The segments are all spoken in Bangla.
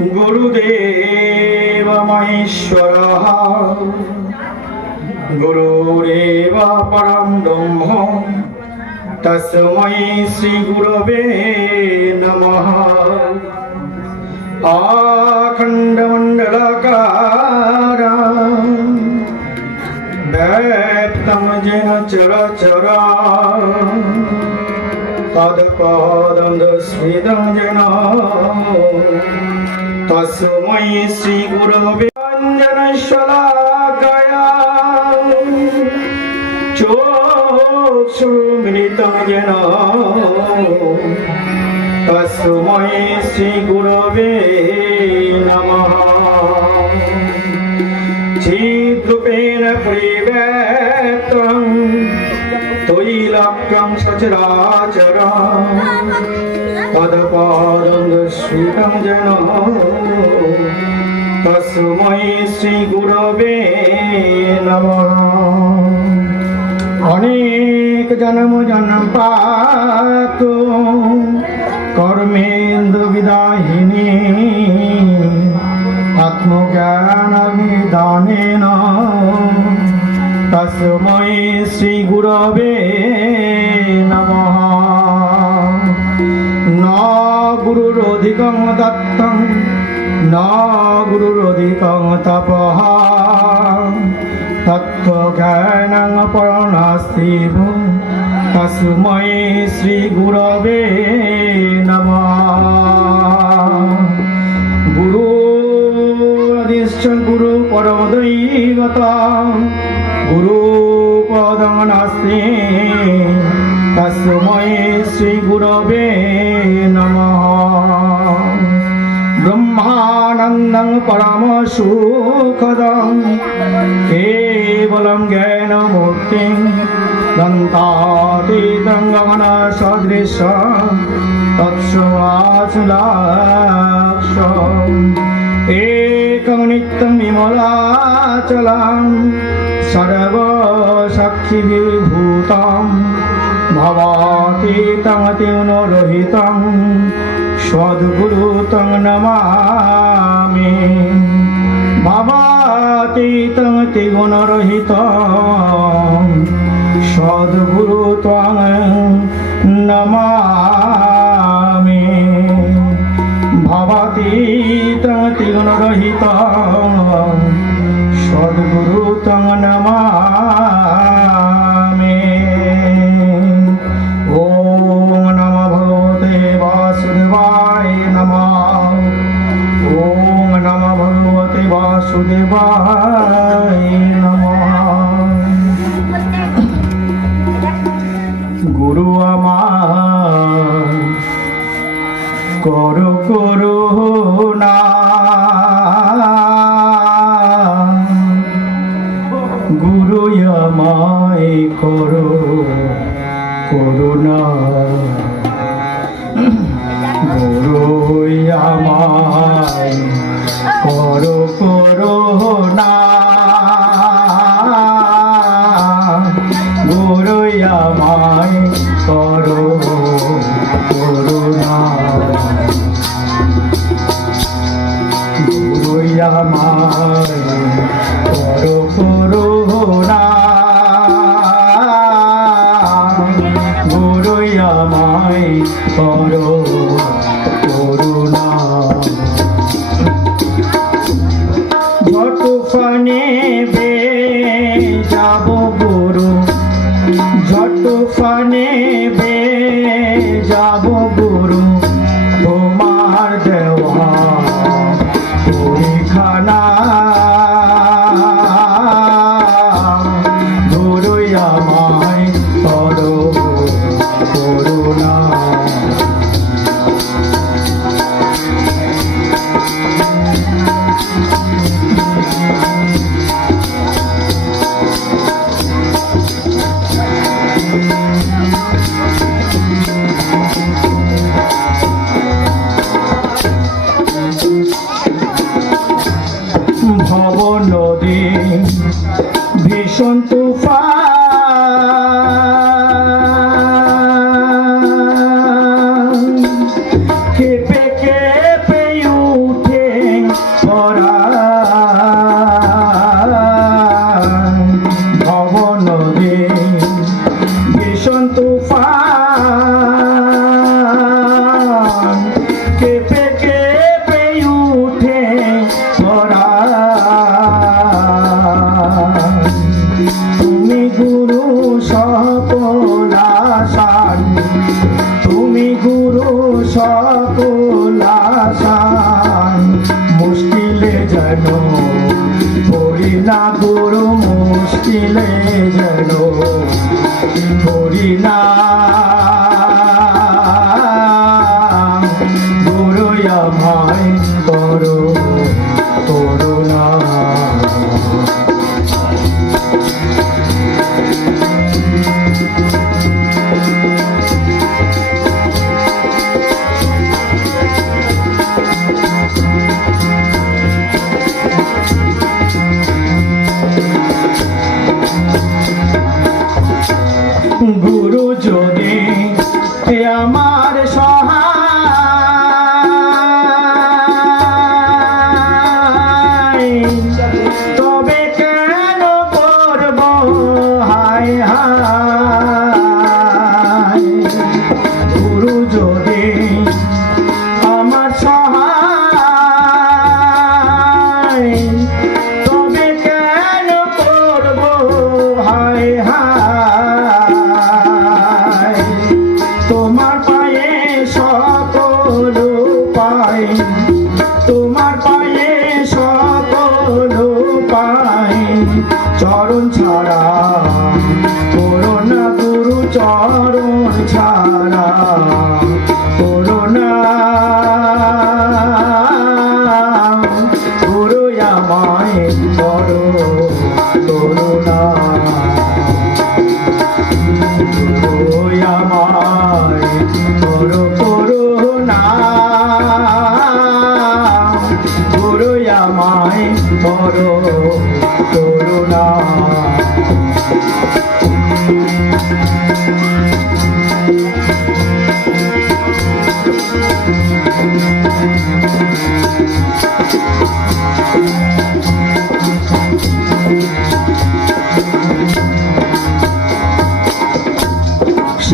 গুরুদেব মহেশ্বর। গুরুরেব পরম ব্রহ্ম। তসময় শ্রী গুরবে নম। আখণ্ডমণ্ডলাকার। ব্যক্তম যেন চরাচরা। स्मिदं जेन तस्मै श्रीगुरवे अञ्जनशलाकया चक्षुर्मिलितं येन तस्मै श्रीगुरवे नमः चिद्रूपेण परिव्याप्तं तैलक्यं सचराचरम् पदपादं श्रीतं जन तस्मै শ্রীগুরবে নমঃ অনেক জন্ম জন্ম পাত কর্মেন্দ্র বিদাহিনী আত্মজ্ঞান বিদানেন তস্मै শ্রীগুরবে নমঃ। ন গুরুরধিকং দত্তং, ন গুরুরধিকং তপঃ। তত্ত্বজ্ঞানং পরনাস্তি তস্मै শ্রীগুরবে নমঃ। গুরু গুরু পরমদৈবত গুরু পদং নাস্তি তস্मै শ্রীগুরবে নমঃ। ব্রহ্মানন্দং পরমসুখদং কেবলং জ্ঞানমূর্তিং দন্তাতীতং গগনসদৃশং তৎসমাচলাক্ষম একং নিত্যং বিমলাচলাং সর্বসাক্ষী বিভূতম ভবাতীতং তিউনরহিতং সদ্গুরুতং নমামি। ভবাতীতং তিগুণরহিতং সদ্গুরুতং নমামি। ভবাতীতং তিগুণরহিতং তং নমামে ওম নম ভগবতে বাসুদেবায় নমঃ। ওম নম ভগবতে বাসুদেবায় নমঃ। গুরু আমার করো করো। করো করুণা আমায় বড় করুণা thank you Ah.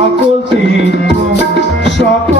সকল তীর্থ সকল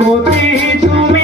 গতি তুমি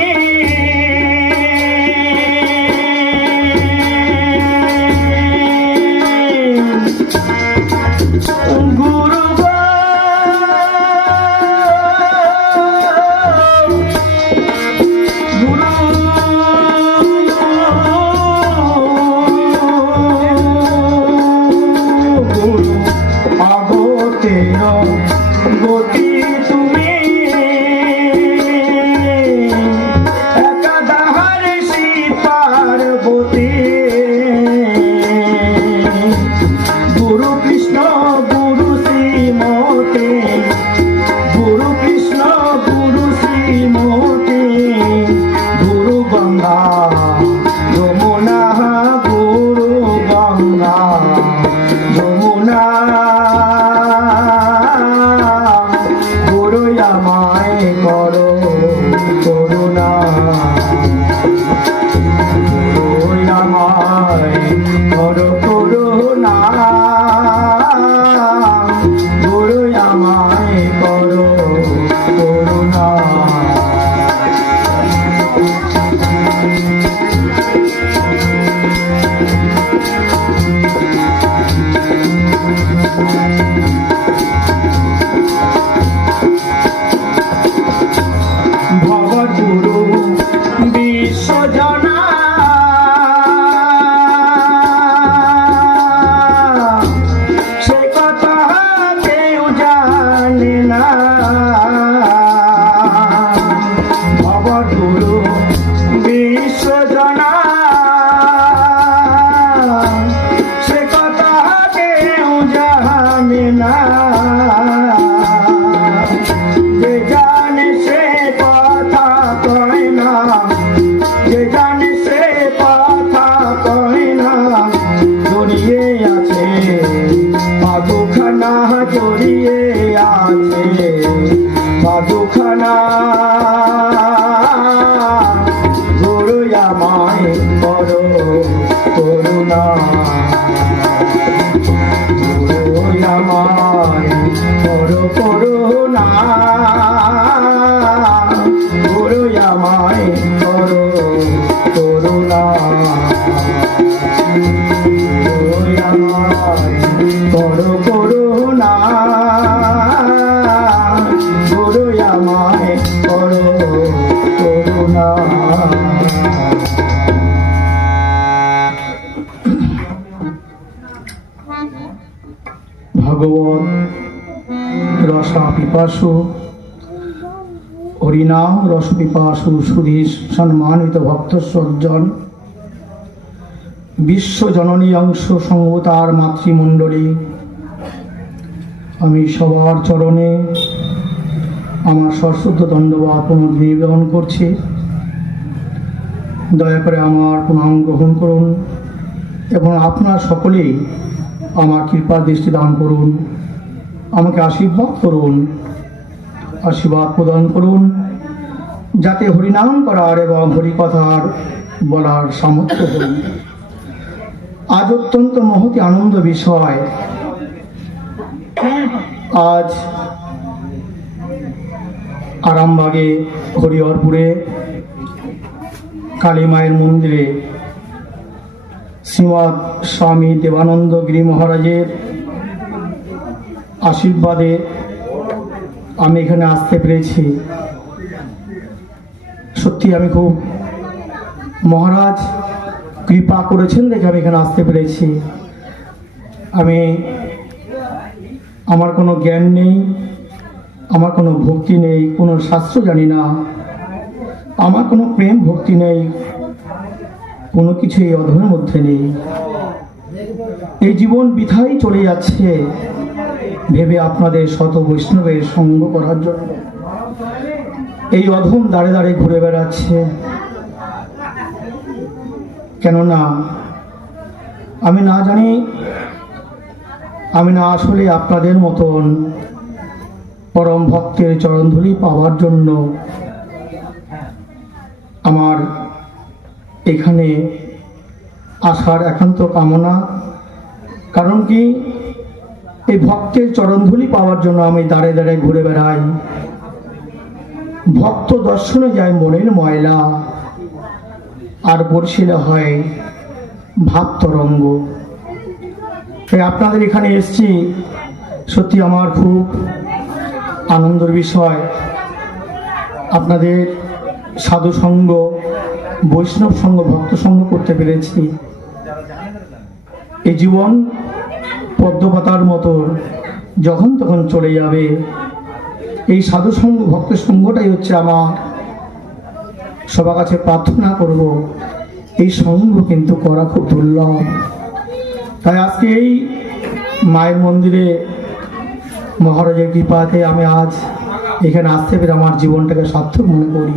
পিপাসু হরিনাম রস পিপাসু সুধীর সম্মানিত ভক্ত সজ্জন বিশ্ব জননী অংশ সংহতার মাতৃমণ্ডলী। আমি সবার চরণে আমার সশ্রদ্ধ দণ্ডবাদ নিবেদন করছি। দয়া করে আমার প্রণাম গ্রহণ করুন এবং আপনার সকলেই আমার কৃপা দৃষ্টি দান করুন, আমাকে আশীর্বাদ করুন। আশীর্বাদ প্রদান করুন, যাতে হরিনাম করার এবং হরিকথার বলার সামর্থ্য হই আজ অত্যন্ত মহতি আনন্দ বিষয়। আজ আরামবাগে হরিহরপুরে, কালী মায়ের মন্দিরে শ্রীমৎ স্বামী দেবানন্দ গিরি মহারাজের আশীর্বাদে আমি এখানে আসতে পেরেছি। সত্যি আমি খুব মহারাজ কৃপা করেছেন দেখে আমি এখানে আসতে পেরেছি। আমি, আমার কোনো জ্ঞান নেই, আমার কোনো ভক্তি নেই, কোনো শাস্ত্র জানি না, আমার কোনো প্রেম ভক্তি নেই, কোনো কিছু এই অধমের মধ্যে নেই। এই জীবন বৃথাই চলে যাচ্ছে। ভেবে আপনাদের শত বৈষ্ণবের সঙ্গ করার জন্য। এই অধম দাঁড়ে দাঁড়ে ঘুরে বেড়াচ্ছে। কেননা, আমি না জানি, আমি না আসলে আপনাদের মতন পরম ভক্তের চরণধুলি পাওয়ার জন্য আমার এখানে আসার একান্ত কামনা। কারণ কি? এই ভক্তের চরণধুলি পাওয়ার জন্য আমি দাঁড়ে দাঁড়ে ঘুরে বেড়াই। ভক্ত দর্শনে যায় মনের ময়লা, আর বর্ষিলে হয় ভাব তরঙ্গ। আপনাদের এখানে এসছি, সত্যি আমার খুব আনন্দের বিষয়। আপনাদের সাধু সঙ্গ, বৈষ্ণব সঙ্গ, ভক্ত সঙ্গ করতে পেরেছি। এই জীবন পদ্মপাতার মতো যখন তখন চলে যাবে। এই সাধু সঙ্গ, ভক্ত সঙ্গটাই হচ্ছে আমার। সবার কাছে প্রার্থনা করব, এই সঙ্গ কিন্তু করা খুব দুর্লভ। তাই আজকে এই মায়ের মন্দিরে মহারাজের কৃপাতে আমি আজ এখানে আসতে পেরে আমার জীবনটাকে সার্থক মনে করি।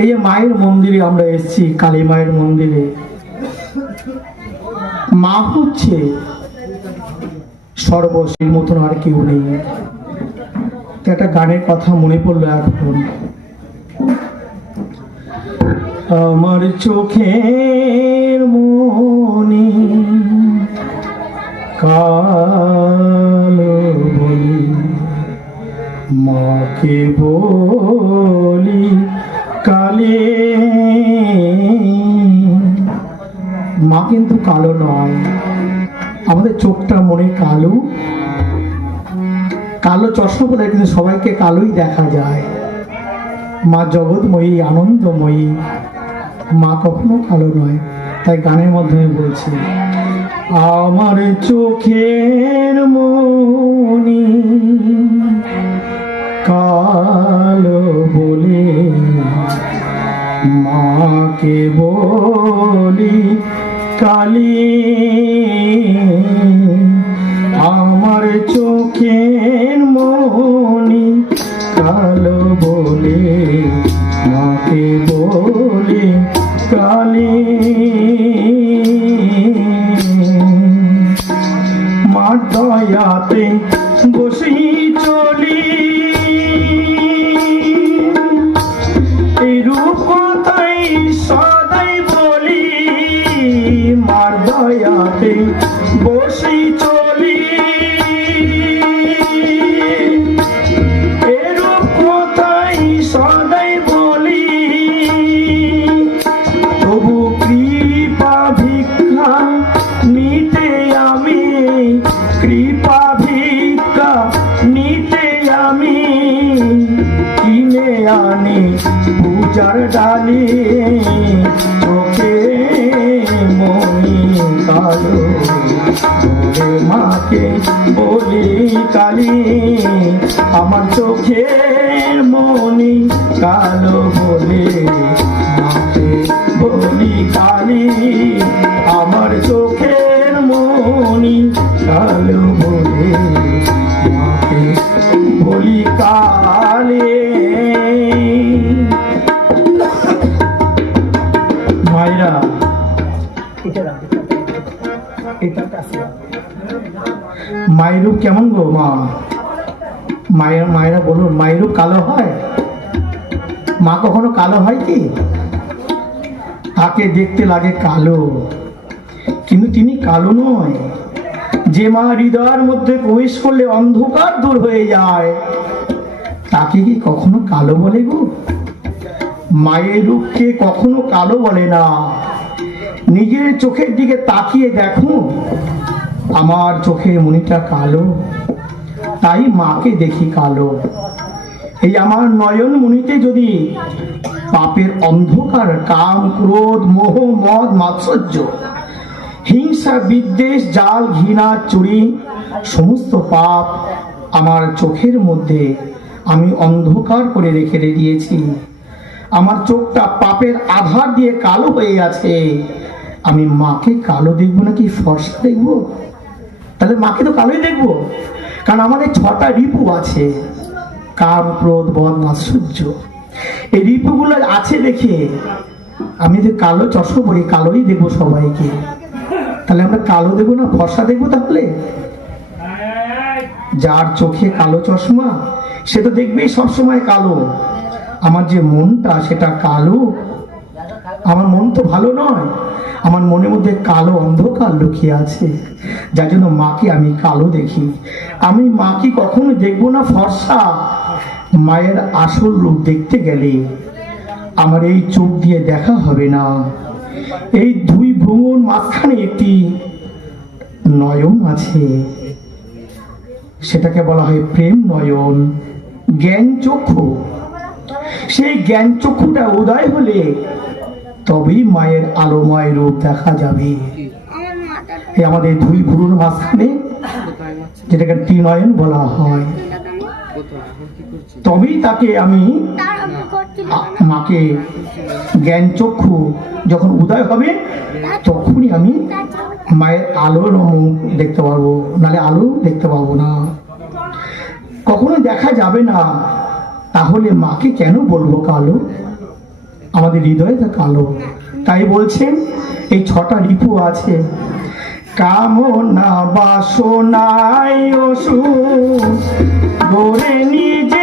এই যে মায়ের মন্দিরে আমরা এসেছি, কালী মায়ের মন্দিরে। মা হচ্ছে সর্বশীল মতন আর কেউ নেই। একটা গানের কথা মনে পড়ল এখন। আমার চোখের মনি কালো বলি, মাকে বলি কালে। মা কিন্তু কালো নয়। আমাদের চোখটা মনে কালো। কালো চশমা পরে কিন্তু সবাইকে কালোই দেখা যায়। মা জগৎময়ী, আনন্দময়ী। মা কখনো কালো নয়, তাই গানের মাধ্যমে বলছি। আমার চোখের মনি কালো বলে মাকে বলি আমার চোখের মনি কালো বলে মাকে চোখের মনি, কালো বলে বলি কালী, আমার চোখের মনি, কালো বলে বলি কালী। মায়েরা, মায়ের কেমন গো মা? মায়ের মায়েরা বলুন, মায়েরও কালো হয়? মা কখনো কালো হয় কি? তাকে দেখতে লাগে কালো। কিন্তু তিনি কালো নয়। যে মা হৃদয়ের মধ্যে প্রবেশ করলে অন্ধকার দূর হয়ে যায়, তাকে কি কখনো কালো বলে গো? মায়ের রূপকে কখনো কালো বলে না। নিজের চোখের দিকে তাকিয়ে দেখো, আমার চোখের মনিটা কালো। তাই মাকে দেখি কালো। এই আমার নয়ন মনিতে যদি পাপের অন্ধকার, কাম, ক্রোধ, মোহ, মদ, মাৎসর্য, হিংসা, বিদ্বেষ, জাল, ঘৃণা, চুরি, সমস্ত পাপ আমার চোখের মধ্যে আমি অন্ধকার করে রেখে দিয়েছি। আমার চোখটা পাপের আধার দিয়ে কালো হয়ে আছে। আমি মাকে কালো দেখব নাকি ফর্সা দেখব? তাহলে মাকে তো কালোই দেখব। কারণ আমাদের ছটা রিপু আছে। কাম, ক্রোধ বদ মাৎসর্য এই রিপুগুলো আছে দেখে আমি যে কালো চশমা পরি, কালোই দেবো সবাইকে। তাহলে আমরা কালো দেবো না, ফর্সা দেখব তাহলে? যার চোখে কালো চশমা, সে তো দেখবেই সবসময় কালো। আমার যে মনটা, সেটা কালো। আমার মন তো ভালো নয়। আমার মনের মধ্যে কালো অন্ধকার লুকিয়ে আছে। যার জন্য মাকে আমি কালো দেখি। আমি মাকে কখনো দেখব না ফর্সা। মায়ের আসল রূপ দেখতে গেলে আমার এই চোখ দিয়ে দেখা হবে না। এই দুই ভ্রমণ মাঝখানে একটি নয়ন আছে। সেটাকে বলা হয় প্রেম নয়ন জ্ঞান চক্ষু সেই জ্ঞান চক্ষুটা উদয় হলে তবেই মায়ের আলোময় রূপ দেখা যাবে। এই আমাদের দুই ভুরুর মাঝখানে যেটাকে ত্রিনয়ন বলা হয়। তবেই তাকে আমি মাকে জ্ঞান চক্ষু যখন উদয় হবে, তখনই আমি মায়ের আলোর দেখতে পারব নালে আলো দেখতে পাবো না। কখনো দেখা যাবে না, তাহলে মাকে কেন বলব কালো? আমাদের হৃদয়ে তা কালো তাই বলছেন এই ছটা রিপু আছে। কামনা বাসনায় ওষুধ গড়ে নিজের